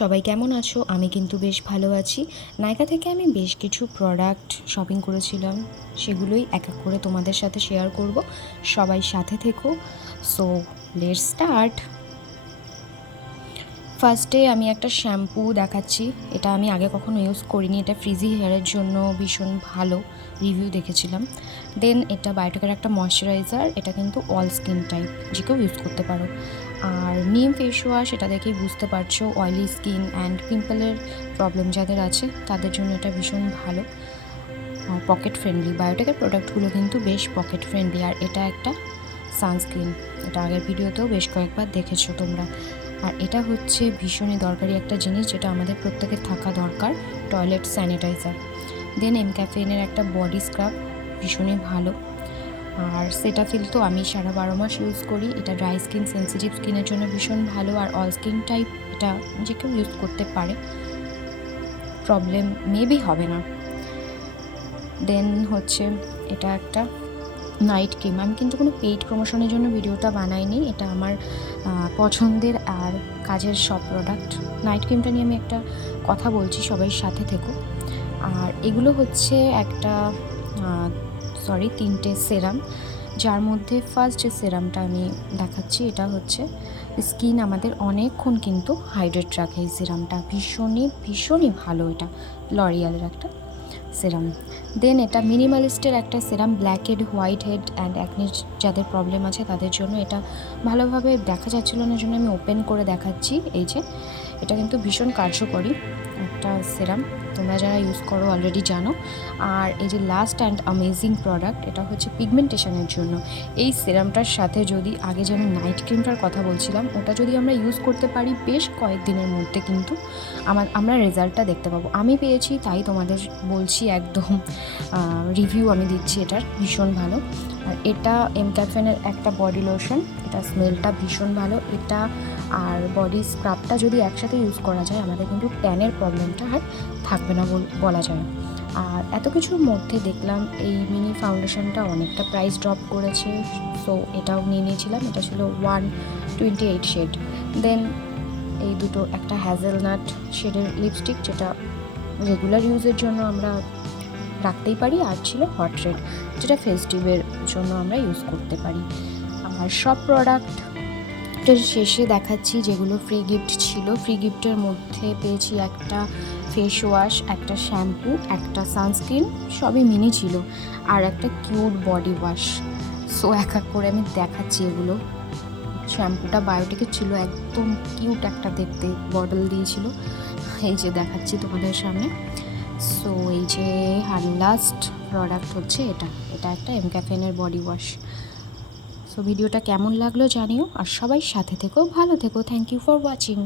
সবাই কেমন আছো? আমি কিন্তু বেশ ভালো আছি। নাইকা থেকে আমি বেশ কিছু প্রোডাক্ট শপিং করেছিলাম, সেগুলোই এক এক করে তোমাদের সাথে শেয়ার করব। সবাই সাথে থেকো। So let's start. ফার্স্টে আমি একটা শ্যাম্পু দেখাচ্ছি। এটা আমি আগে কখনো ইউজ করিনি। এটা ফ্রিজি হেয়ারের জন্য ভীষণ ভালো, রিভিউ দেখেছিলাম। দেন এটা বায়োটিকের একটা ময়শ্চারাইজার। এটা কিন্তু অল স্কিন টাইপ, যে কেউ ইউজ করতে পারো। আর নিম ফেস ওয়াশ, এটা দেখেই বুঝতে পারছো অয়েলি স্কিন অ্যান্ড পিম্পলের প্রবলেম যাদের আছে তাদের জন্য এটা ভীষণ ভালো। আর পকেট ফ্রেন্ডলি, বায়োটিকের প্রোডাক্টগুলো কিন্তু বেশ পকেট ফ্রেন্ডলি। আর এটা একটা সানস্ক্রিন, এটা আগের ভিডিওতেও বেশ কয়েকবার দেখেছো তোমরা। আর এটা হচ্ছে ভীষণই দরকারি একটা জিনিস, যেটা আমাদের প্রত্যেকের থাকা দরকার, টয়লেট স্যানিটাইজার। দেন এমক্যাফেনের একটা বডি স্ক্রাব, ভীষণই ভালো। আর সেটাফিল তো আমি সারা 12 মাস ইউজ করি। এটা ড্রাই স্কিন, সেন্সিটিভ স্কিনের জন্য ভীষণ ভালো। আর অল স্কিন টাইপ, এটা যে কেউ ইউজ করতে পারে, প্রবলেম মেবি হবে না। দেন হচ্ছে এটা একটা নাইট ক্রিম। আমি কিন্তু কোনো পেইড প্রমোশনের জন্য ভিডিওটা বানাইনি, এটা আমার পছন্দের আর কাজের সব প্রোডাক্ট। নাইট ক্রিমটা নিয়ে আমি একটা কথা বলছি, সবাই সাথে থেকো। আর এগুলো হচ্ছে একটা তিনটে সেরাম, যার মধ্যে ফার্স্ট যে সেরামটা আমি দেখাচ্ছি এটা হচ্ছে স্কিন আমাদের অনেকক্ষণ কিন্তু হাইড্রেট রাখে। এই সেরামটা ভীষণই ভালো। এটা লরিয়ালের একটা সেরাম। দেন এটা মিনিমালিস্টের একটা serum, black head, white head and অ্যাকনির যাদের প্রবলেম আছে তাদের জন্য। এটা ভালোভাবে দেখা যাচ্ছিলো না, জন্য আমি ওপেন করে দেখাচ্ছি। এই যে এটা কিন্তু ভীষণ কার্যকরী একটা সেরাম, তোমরা যারা ইউজ করো অলরেডি জানো। আর এই যে লাস্ট অ্যান্ড অ্যামেজিং প্রোডাক্ট, এটা হচ্ছে পিগমেন্টেশনের জন্য। এই সেরামটার সাথে যদি আগে যে আমি নাইট ক্রিমটার কথা বলছিলাম, ওটা যদি আমরা ইউজ করতে পারি বেশ কয়েকদিনের মধ্যে কিন্তু আমরা রেজাল্টটা দেখতে পাবো। আমি পেয়েছি, তাই তোমাদের বলছি, একদম রিভিউ আমি দিচ্ছি এটার, ভীষণ ভালো। আর এটা এমক্যাফেনের একটা বডি লোশন, এটা স্মেলটা ভীষণ ভালো। এটা আর বডি স্ক্রাবটা যদি একসাথে ইউজ করা যায়, আমাদের কিন্তু ট্যানের প্রবলেমটা আর থাকবে না বলা যায়। আর এত কিছুর মধ্যে দেখলাম এই মিনি ফাউন্ডেশনটা অনেকটা প্রাইস ড্রপ করেছে, সো এটাও নিয়ে নিয়েছিলাম। এটা ছিল 128 শেড। দেন এই দুটো, একটা হ্যাজেলনাট শেডের লিপস্টিক, যেটা রেগুলার ইউজের জন্য আমরা রাখতেই পারি। আর ছিল হট রেড, যেটা ফেস্টিভের জন্য আমরা ইউজ করতে পারি। আর সব প্রোডাক্টের শেষে দেখাচ্ছি যেগুলো ফ্রি গিফট ছিল। ফ্রি গিফটের মধ্যে পেয়েছি একটা ফেস ওয়াশ, একটা শ্যাম্পু, একটা সানস্ক্রিন, সবই মিনি ছিল, আর একটা কিউট বডি ওয়াশ। সো এক এক করে আমি দেখাচ্ছি এগুলো। শ্যাম্পুটা বায়োটিকের ছিল, একদম কিউট একটা দেখতে বটল দিয়েছিল। এই যে দেখাচ্ছি তোমাদের সামনে। সো এই যে আর লাস্ট প্রোডাক্ট হচ্ছে এটা একটা এমক্যাফেনের বডি ওয়াশ। সো ভিডিওটা কেমন লাগলো জানিও, আর সবাই সাথে থেকো, ভালো থেকো। Thank you for watching.